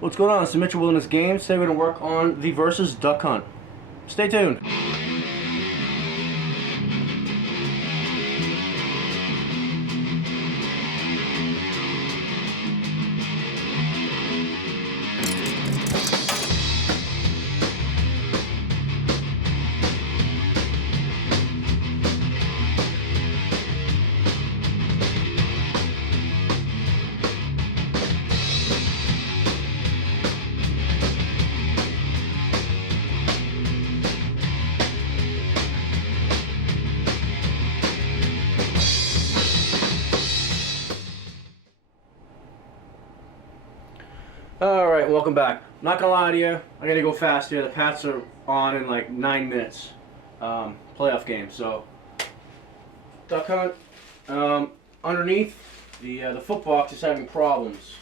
What's going on? It's the Mitchell Wilderness Games. Today we're going to work on the versus duck hunt. Stay tuned. Alright, welcome back. I'm not gonna lie to you, I gotta go fast here. The Pats are on in like 9 minutes. Playoff game, so duck hunt. Underneath, the Footbox is having problems.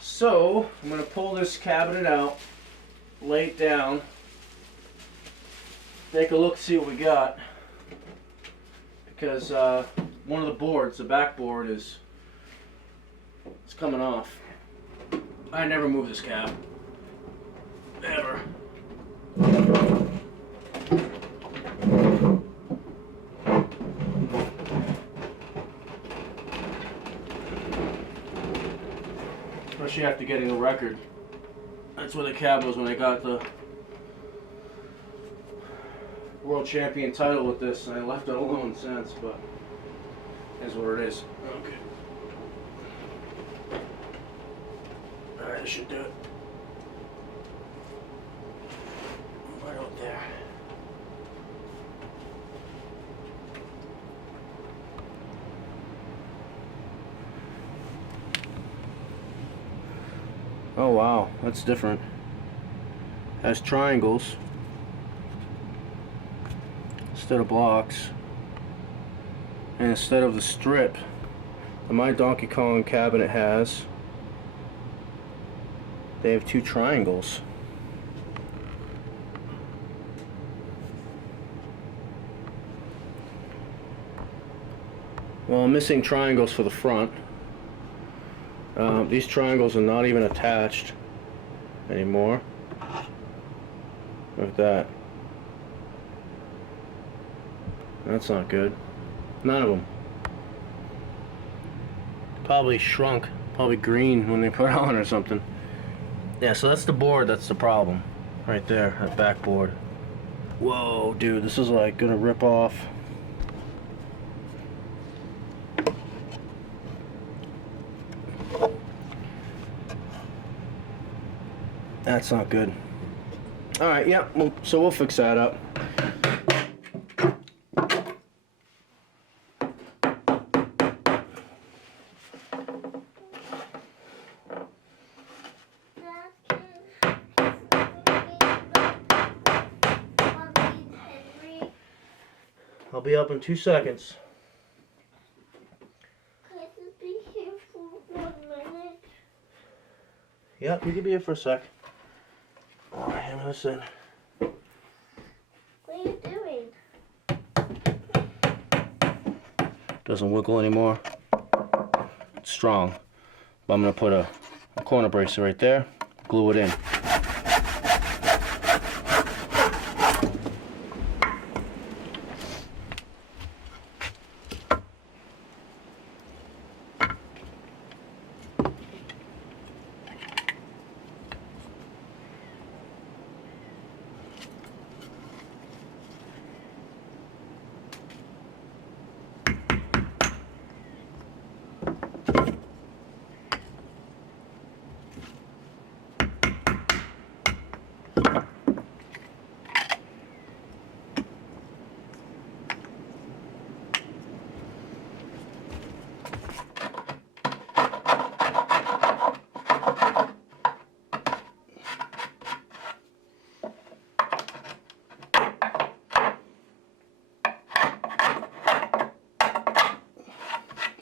So, I'm gonna pull this cabinet out, lay it down, take a look, see what we got. Because one of the boards, the backboard, it's coming off. I never move this cab. Ever. Especially after getting a record. That's where the cab was when I got the world champion title with this, and I left it alone since, but is what it is. Okay. Alright, this should do it. Right out there. Oh wow, that's different. Has triangles instead of blocks, and instead of the strip that my Donkey Kong cabinet has, they have 2 triangles. Well, I'm missing triangles for the front. These triangles are not even attached anymore. Look at that. That's not good. None of them. Probably shrunk. Probably green when they put it on or something. Yeah, so that's the board, that's the problem. Right there, that backboard. Whoa, dude, this is like gonna rip off. That's not good. Alright, yeah, so we'll fix that up. I'll be up in 2 seconds. Can I just be here for 1 minute? Yep, you can be here for a sec. Alright, hammer this in. What are you doing? Doesn't wiggle anymore. It's strong. But I'm going to put a corner bracer right there, glue it in.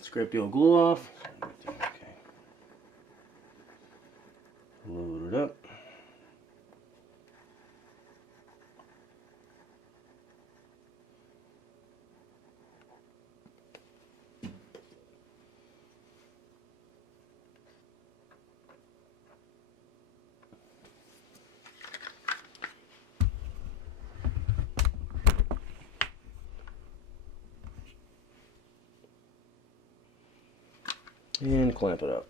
Scrape the old glue off. Okay. Load it up. And clamp it up.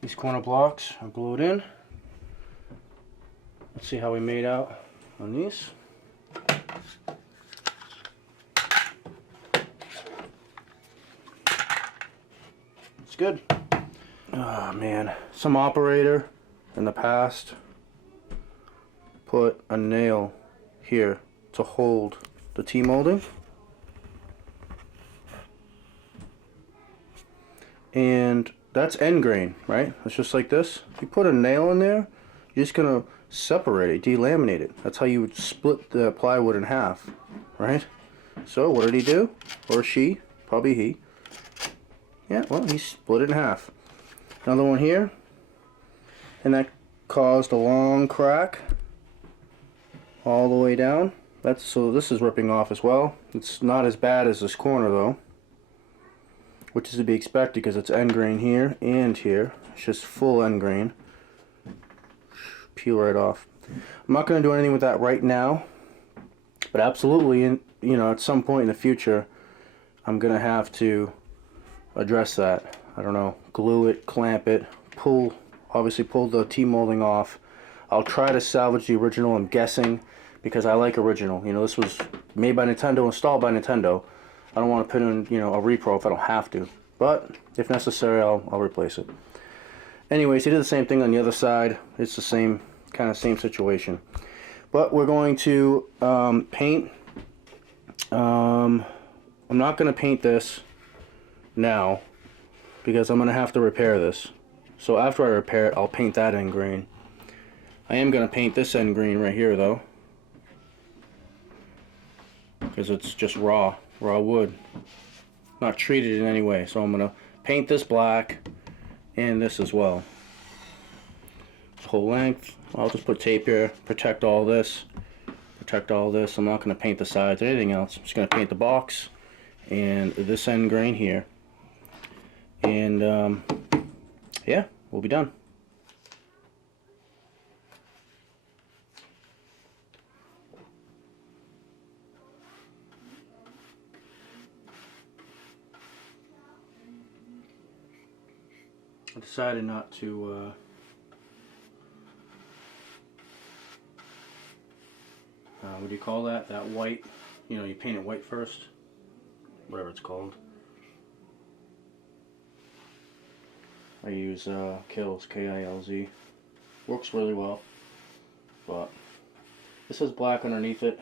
These corner blocks are glued in. Let's see how we made out on these. It's good. Oh man, some operator in the past put a nail here to hold the T-molding. And that's end grain, right? It's just like this. If you put a nail in there, you're just gonna separate it, delaminate it. That's how you would split the plywood in half, right? So what did he do? Or she? Probably he. Yeah, well, he split it in half. Another one here, and that caused a long crack all the way down. So this is ripping off as well. It's not as bad as this corner though, which is to be expected because it's end grain here and here. It's just full end grain. Peel right off. I'm not going to do anything with that right now, but absolutely, at some point in the future, I'm going to have to address that. I don't know, glue it, clamp it, obviously pull the T-molding off. I'll try to salvage the original, I'm guessing, because I like original. This was made by Nintendo, installed by Nintendo. I don't want to put in, a repro if I don't have to. But if necessary, I'll replace it. Anyways, he did the same thing on the other side. It's the same situation. But we're going to paint. I'm not going to paint this now because I'm going to have to repair this. So after I repair it, I'll paint that end grain. I am going to paint this end grain right here though, because it's just raw wood, not treated in any way. So I'm going to paint this black and this as well, whole length. I'll just put tape here, protect all this. I'm not going to paint the sides or anything else. I'm just going to paint the box and this end grain here, and yeah, we'll be done. I decided not to what do you call that? That white, you paint it white first, whatever it's called. I use Kilz, K-I-L-Z. Works really well, but this has black underneath it.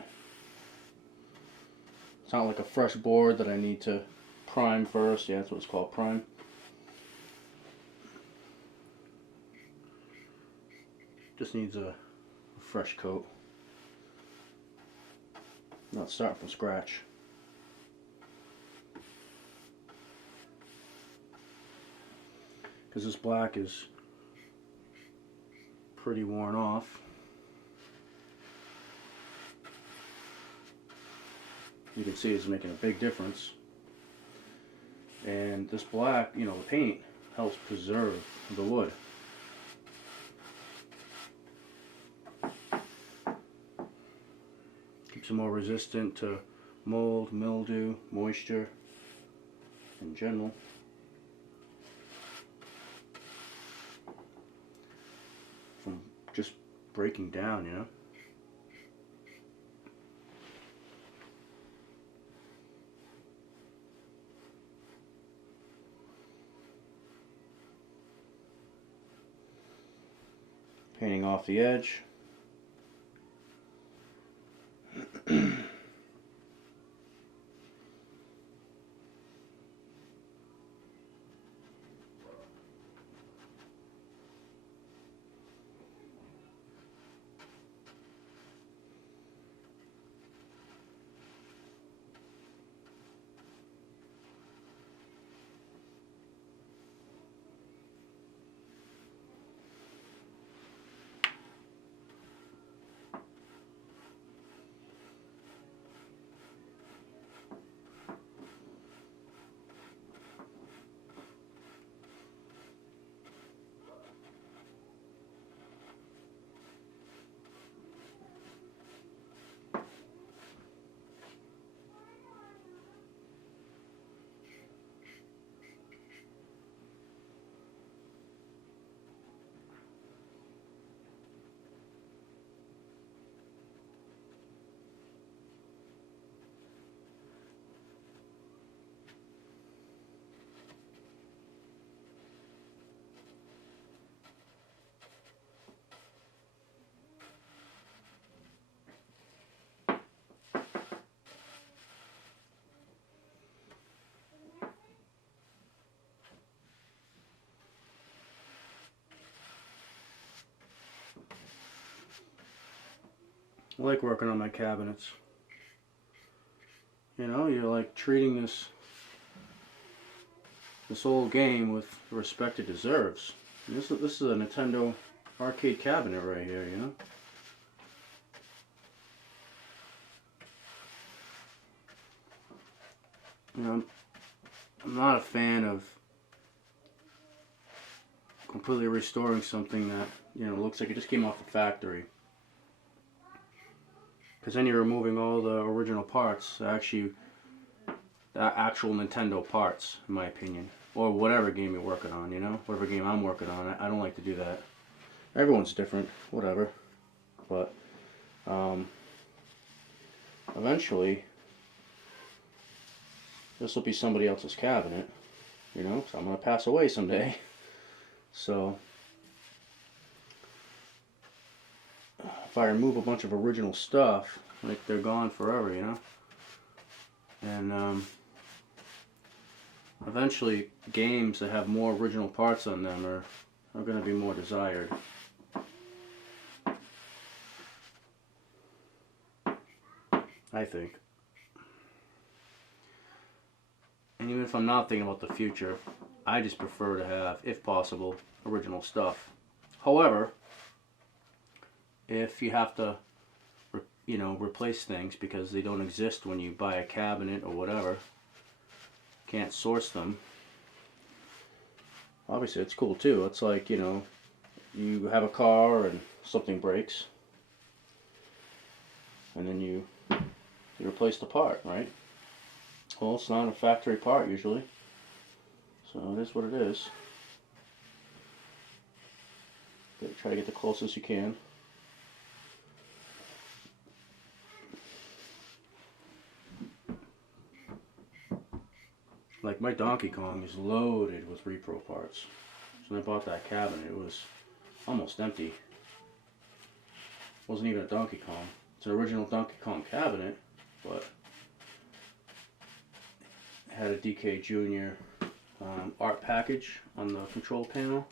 It's not like a fresh board that I need to prime first. Yeah, that's what it's called, prime. Just needs a fresh coat. Not start from scratch. Because this black is pretty worn off. You can see it's making a big difference. And this black, the paint helps preserve the wood. Keeps it more resistant to mold, mildew, moisture in general. From just breaking down, Painting off the edge. I like working on my cabinets. You know, you're like treating this old game with the respect it deserves. And this is a Nintendo arcade cabinet right here, you know? You know, I'm not a fan of completely restoring something that, you know, looks like it just came off the factory. Because then you're removing all the original parts, actually, the actual Nintendo parts, in my opinion. Or whatever game you're working on, you know? Whatever game I'm working on, I don't like to do that. Everyone's different, whatever. But, eventually, this will be somebody else's cabinet, you know? So I'm going to pass away someday. So, if I remove a bunch of original stuff, like they're gone forever, you know? And, eventually, games that have more original parts on them are going to be more desired. I think. And even if I'm not thinking about the future, I just prefer to have, if possible, original stuff. However, if you have to, you know, replace things because they don't exist when you buy a cabinet or whatever, can't source them, obviously it's cool too. It's like, you know, you have a car and something breaks, and then you replace the part, right? Well, it's not a factory part usually, so it is what it is. Try to get the closest you can. Like my Donkey Kong is loaded with repro parts. So when I bought that cabinet, it was almost empty. It wasn't even a Donkey Kong. It's an original Donkey Kong cabinet, but it had a DK Jr. Art package on the control panel.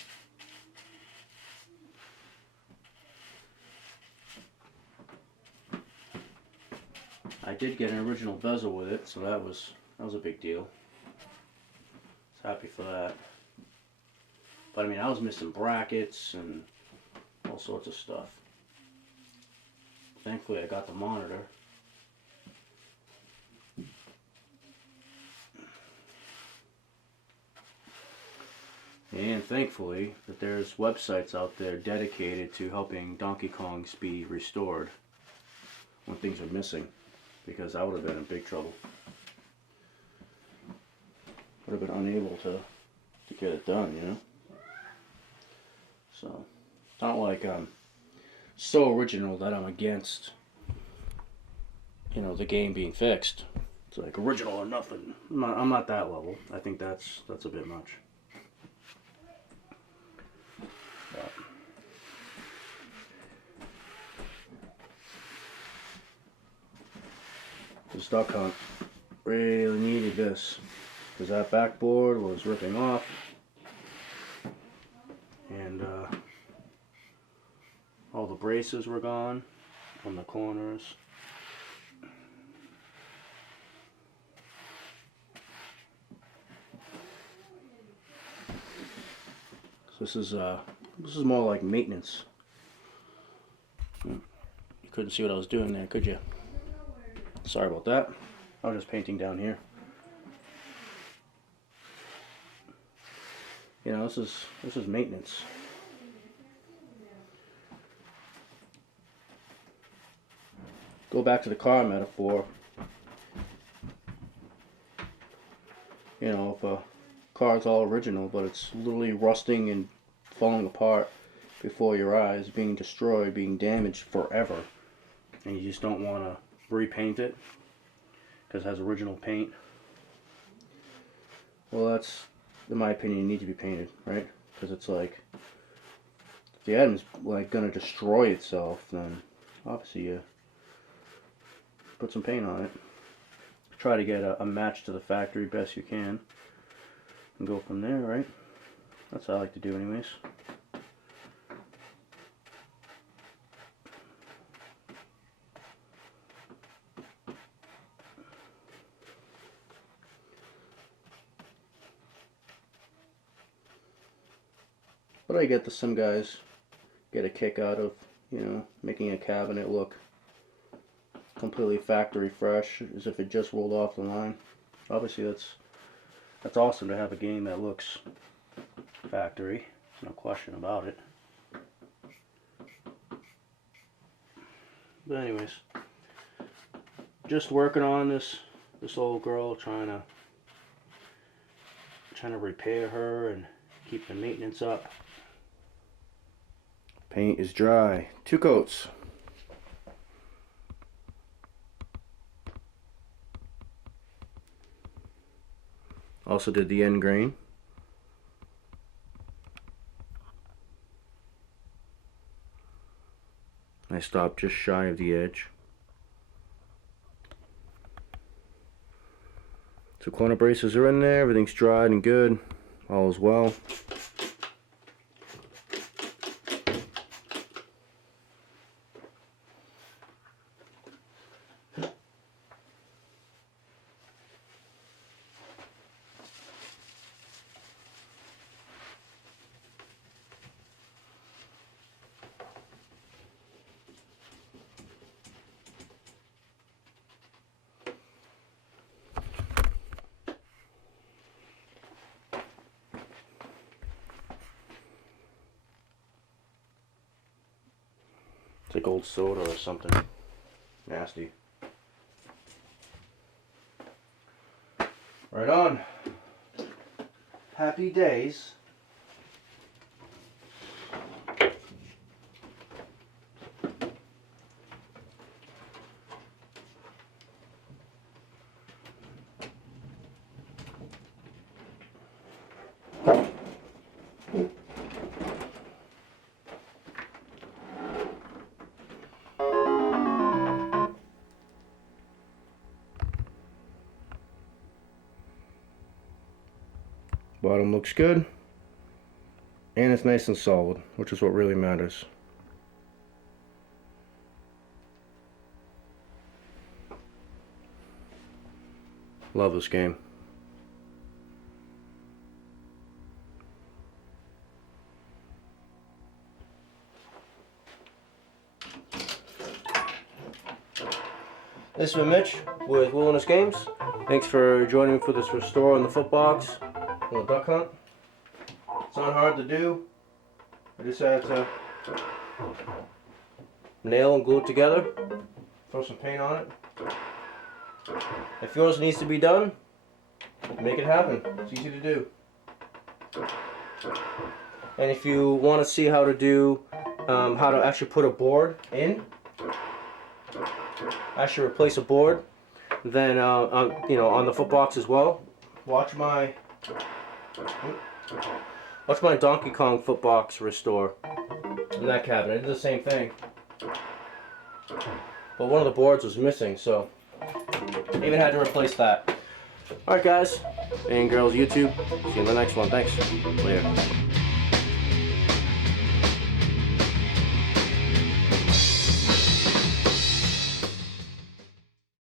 I did get an original bezel with it, so that was a big deal. I was happy for that. But I mean, I was missing brackets and all sorts of stuff. Thankfully, I got the monitor. And thankfully, that there's websites out there dedicated to helping Donkey Kongs be restored when things are missing. Because I would have been in big trouble. Would have been unable to get it done, you know? So, it's not like I'm so original that I'm against, you know, the game being fixed. It's like original or nothing. I'm not that level. I think that's a bit much. But this duck hunt really needed this because that backboard was ripping off, and all the braces were gone on the corners. So this is more like maintenance. You couldn't see what I was doing there, could you? Sorry about that. I was just painting down here. You know, this is maintenance. Go back to the car metaphor. You know, if a car is all original, but it's literally rusting and falling apart before your eyes, being destroyed, being damaged forever, and you just don't want to repaint it because it has original paint. Well, that's, in my opinion, need to be painted, right? Because it's like, if the item's like gonna destroy itself, then obviously you put some paint on it. Try to get a match to the factory best you can, and go from there, right? That's what I like to do, anyways. But I get that some guys get a kick out of, you know, making a cabinet look completely factory fresh, as if it just rolled off the line. Obviously that's awesome to have a game that looks factory, no question about it. But anyways, just working on this old girl, trying to repair her and keep the maintenance up. Paint is dry. 2 coats. Also did the end grain. I stopped just shy of the edge. So corner braces are in there, everything's dried and good, all is well. It's like old soda or something nasty. Right on. Happy days. Bottom looks good, and it's nice and solid, which is what really matters. Love this game. This has been Mitch with Wilderness Games. Thanks for joining me for this restore on the Footbox. Little duck hunt. It's not hard to do. I just had to nail and glue it together. Throw some paint on it. If yours needs to be done, make it happen. It's easy to do. And if you want to see how to do, how to actually put a board in, actually replace a board, then you know, on the Footbox as well. Watch my Donkey Kong Footbox restore in that cabinet. I did the same thing, but one of the boards was missing, so I even had to replace that. Alright guys and girls, YouTube, see you in the next one. Thanks. Later.